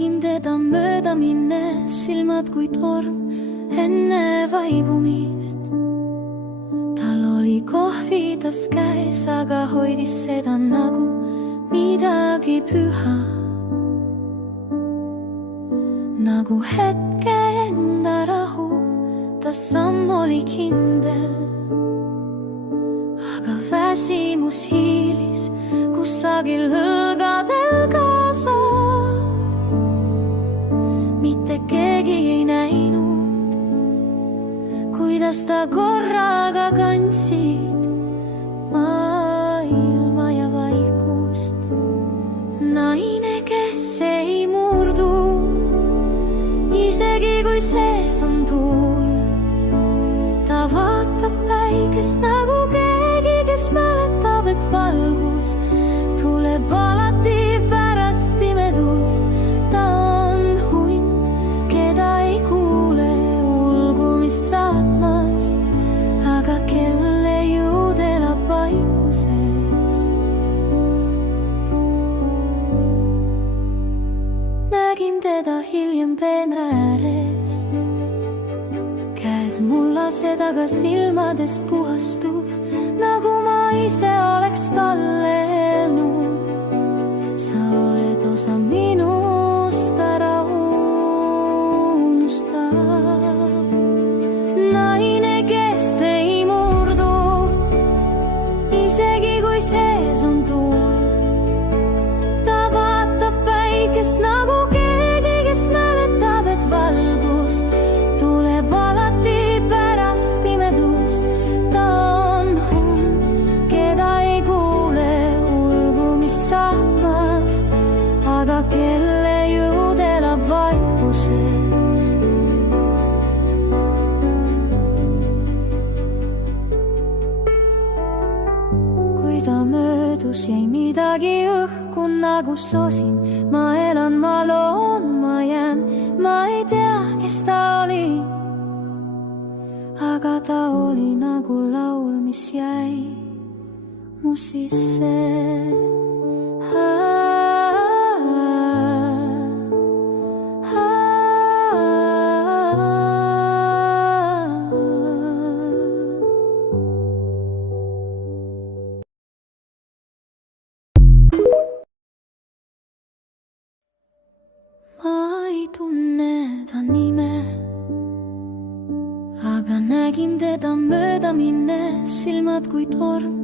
nägin teda mööda minnes, silmad kui torm enne vaibumist. Tal oli kohvitas käes, aga hoidis seda nagu midagi püha. Nagu hetke enda rahu, ta samm oli kindel. Aga väsimus hiilis kusagil õlgadel kaasa. Mitte keegi ei näinud, kuidas ta korraga kandsid maailma ja vaikust. Naine, kes ei murdu, isegi kui sees on tuul. Ta vaatab päikest nagu keegi, kes mäletab, et valgus tuleb alati pärast pimedust. Ta on hunt, keda ei kuule ulgumist saatmas, aga kelle jõud elab vaikuses. Nägin teda hiljem peenra ääres, käed mullased, aga silmades puhastus, nagu ma ise oleks talle öelnud. Sa oled osa minust, ära unusta. Naine, kes ei murdu, isegi kui sees on tuul. Ta vaatab päikest nagu keegi, kes mäletab, et valgus tuleb alati pärast pimedust. Ta on hund, keda ei kuule ulgumist saatmas, aga kelle jõud elab vaikuses. Kui ta möödus, jäi midagi õhku nagu sosin. Ma elan, ma loon, ma jään, ma ei tea, kes ta oli, aga ta oli nagu laul, mis jäi mu sisse. Ma ei tunne ta nime, aga nägin teda mööda minnes, silmad kui torm